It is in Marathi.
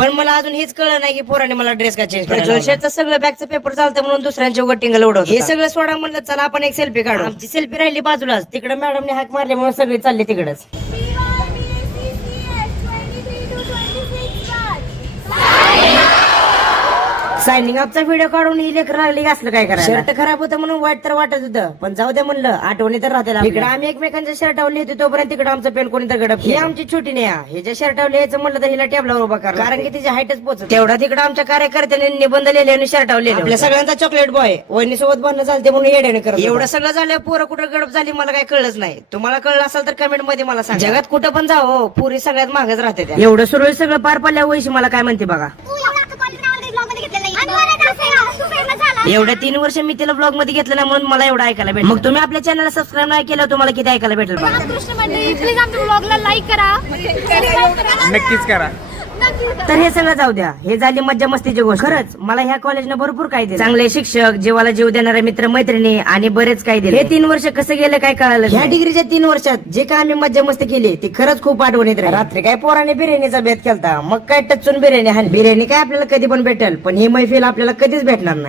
पण मला अजून हेच कळलं नाही की पोराने मला ड्रेस का चेंज करायचा. सगळं बॅगचं पेपर चालतं म्हणून दुसऱ्यांच्या गटिंग उडवत. हे सगळं सोडा म्हणलं चला आपण एक सेल्फी काढू. आमची सेल्फी राहिली बाजूलाच. तिकडे मॅडमने हाक मारल्यामुळे सगळे चालले तिकडेच. सायनिंग अपचा व्हिडिओ काढून ही लेकर लागली असलं काय करायला. शर्ट खराब होतं म्हणून वाईट तर वाटत होतं, पण जाऊ दे म्हणलं आठवणी तर राहते. इकडे आम्ही एकमेकांच्या शर्टावर लिहितो तोपर्यंत तिकडे आमचं पेन कोणी तर गडप. ही आमची छोटी नेहा, ह्याच्या शर्टावर लिहायचं म्हणलं तर हिला टेबलावर उभा करा, कारण की तिची हाईटच पोहोचत. तेवढा तिकडे आमच्या कार्यकर्त्याने निबंध लिहिले आणि शर्टावर लिहिले. आपल्या सगळ्यांचा चॉकलेट बॉय वहिनी सोबत भांडण चालते म्हणून येड्याने करत. एवढं सगळं झालं पोरं कुठं गडप झाली मला काही कळलंच नाही. तुम्हाला कळलं असेल तर कमेंट मध्ये मला सांगा. जगात कुठं पण जाओ पुरी सगळ्यात मागच राहते. एवढं सुरळीत सगळं पार पडल्या वैशी मला काय म्हणते बघा. एवढ्या 3 वर्ष मी तिला ब्लॉग मध्ये घेतलं ना म्हणून मला एवढं ऐकायला भेटेल. मग तुम्ही आपल्या चॅनलला सबस्क्राईब नाही केलं तुम्हाला किती ऐकायला भेटेल बघा. प्लीज आमच्या ब्लॉगला लाईक करा, नक्कीच करा. तर हे सगळं जाऊ द्या, हे झाली मज्जा मस्तीची गोष्ट. खरंच मला ह्या कॉलेजनं भरपूर काही दिलं. चांगले शिक्षक, जीवाला जीव देणारे मित्र मैत्रिणी आणि बरेच काही दिले. हे 3 वर्ष कसं गेलं काय कळालं. ह्या डिग्रीच्या 3 वर्षात जे काय आम्ही मज्जा मस्ती केली ती खरंच खूप आठवणीत राहिली. रात्री काय पोराने बिर्याणीचा बेत केलता, मग काय टचून बिर्याणी. बिर्याणी काय आपल्याला कधी पण भेटेल, पण ही मैफिल आपल्याला कधीच भेटणार नाही.